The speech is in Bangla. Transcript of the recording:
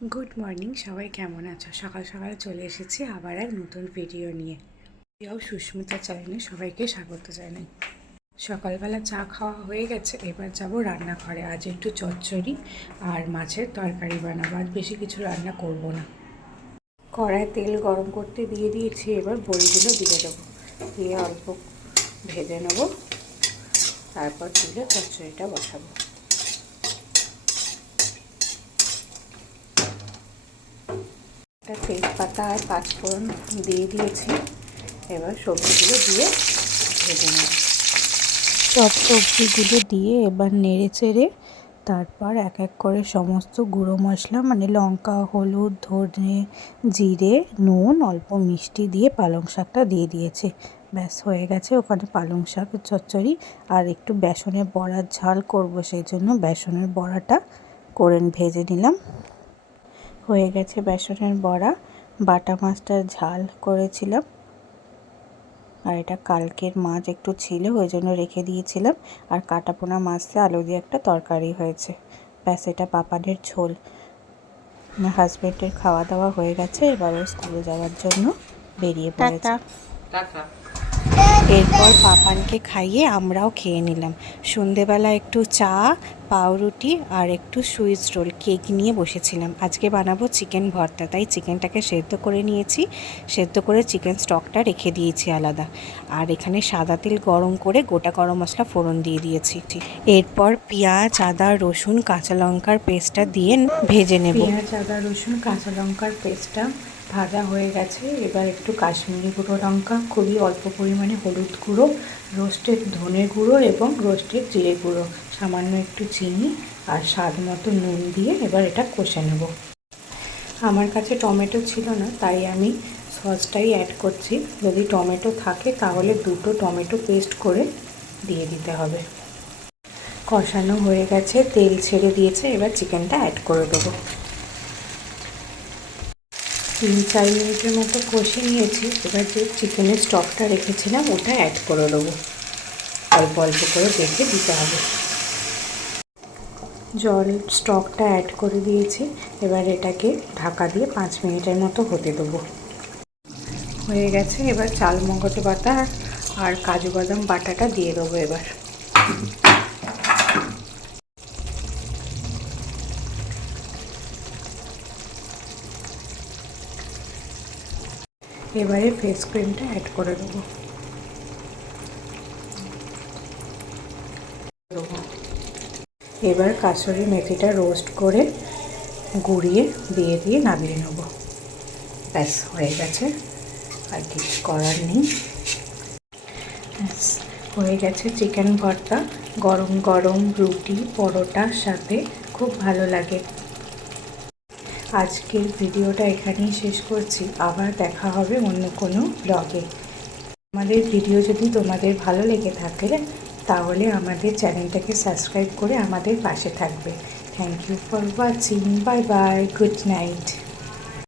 গুড মর্নিং, সবাই কেমন আছো? সকাল সকাল চলে এসেছি আবার এক নতুন ভিডিও নিয়ে। প্রিয় সুস্মিতা চ্যানেলে সবাইকে স্বাগত জানাই। সকালবেলা চা খাওয়া হয়ে গেছে, এবার যাব রান্নাঘরে। আজ একটু চচ্চড়ি আর মাছের তরকারি বানাবো, আজ বেশি কিছু রান্না করব না। কড়ায় তেল গরম করতে দিয়ে দিয়েছি, এবার বড়িগুলো দিয়ে দেবো, দিয়ে অল্প ভেজে নেব, তারপর তুলে চচ্চড়িটা বসাবো। তেজপাতা আর পাঁচফোড়ন দিয়ে দিয়েছি, এবার সবজিগুলো দিয়ে ভেজে নেব। সব সবজিগুলো দিয়ে এবার নেড়ে চেড়ে তারপর এক এক করে সমস্ত গুঁড়ো মশলা মানে লঙ্কা, হলুদ, ধনে, জিরে, নুন, অল্প মিষ্টি দিয়ে পালং শাকটা দিয়ে দিয়েছে। ব্যাস হয়ে গেছে ওখানে পালং শাকের চচ্চড়ি। আর একটু বেসনের বড়ার ঝাল করব, সেই জন্য বেসনের বড়াটা করে ভেজে নিলাম। হয়ে গেছে বেসনের বড়া। বাটা মাছটার ঝাল করেছিলাম, আর এটা কালকের মাছ একটু ছিল ওই জন্য রেখে দিয়েছিলাম। আর কাটাপোনা মাছ দিয়ে আলু দিয়ে একটা তরকারি হয়েছে। ব্যাস, এটা পাপানের ঝোল। আমার হাজব্যান্ডের খাওয়া দাওয়া হয়ে গেছে, এবার ও স্কুলে যাওয়ার জন্য বেরিয়ে পড়েছে। এরপর পাপানকে খাইয়ে আমরাও খেয়ে নিলাম। সন্ধেবেলা একটু চা, পাউরুটি আর একটু সুইচ রোল, কেক নিয়ে বসেছিলাম। আজকে বানাবো চিকেন ভর্তা, তাই চিকেনটাকে সেদ্ধ করে নিয়েছি। সেদ্ধ করে চিকেন স্টকটা রেখে দিয়েছি আলাদা। আর এখানে সাদা তেল গরম করে গোটা গরম মশলা ফোড়ন দিয়ে দিয়েছি। এরপর পেঁয়াজ, আদা, রসুন, কাঁচা লঙ্কার পেস্টটা দিয়ে ভেজে নেব। পেঁয়াজ, আদা, রসুন, কাঁচা লঙ্কার পেস্টটা ভাজা হয়ে গেছে। এবার একটু কাশ্মীরি গুঁড়ো লঙ্কা, খুবই অল্প পরিমাণে হলুদ গুঁড়ো, রোস্টেড ধনে গুঁড়ো এবং রোস্টেড জিরে গুঁড়ো, সামান্য একটু চিনি আর স্বাদ মতো নুন দিয়ে এবার এটা কষে নেব। আমার কাছে টমেটো ছিল না, তাই আমি সসটাই অ্যাড করছি। যদি টমেটো থাকে তাহলে দুটো টমেটো পেস্ট করে দিয়ে দিতে হবে। কষানো হয়ে গেছে, তেল ছেড়ে দিয়েছে, এবার চিকেনটা অ্যাড করে দেবো। 3-4 মিনিটের মতো কষে নিয়েছি। এবার যে চিকেনের স্টকটা রেখেছিলাম ওটা অ্যাড করে দেবো। অল্প অল্প করে দেখে দিতে হবে। জল স্টকটা অ্যাড করে দিয়েছি, এবার এটাকে ঢাকা দিয়ে 5 মিনিটের মতো হতে দেবো। হয়ে গেছে, এবার চাল মগজ বাটা আর কাজু বাদাম বাটাটা দিয়ে দেবো। এবারে ফেস ক্রিমটা অ্যাড করে দেবো। এবার কাসুরি মেথিটা রোস্ট করে গুঁড়িয়ে দিয়ে নামিয়ে নেব। ব্যাস হয়ে গেছে, আর কিছু করার নেই। ব্যাস হয়ে গেছে চিকেন ভর্তা। গরম গরম রুটি, পরোটার সাথে খুব ভালো লাগে। আজকের ভিডিওটা এখানেই শেষ করছি, আবার দেখা হবে অন্য কোনো ব্লগে। আমাদের ভিডিও যদি তোমাদের ভালো লেগে থাকে তাহলে আমাদের চ্যানেলটাকে সাবস্ক্রাইব করে আমাদের পাশে থাকবে। Thank you for watching. Bye bye, good night.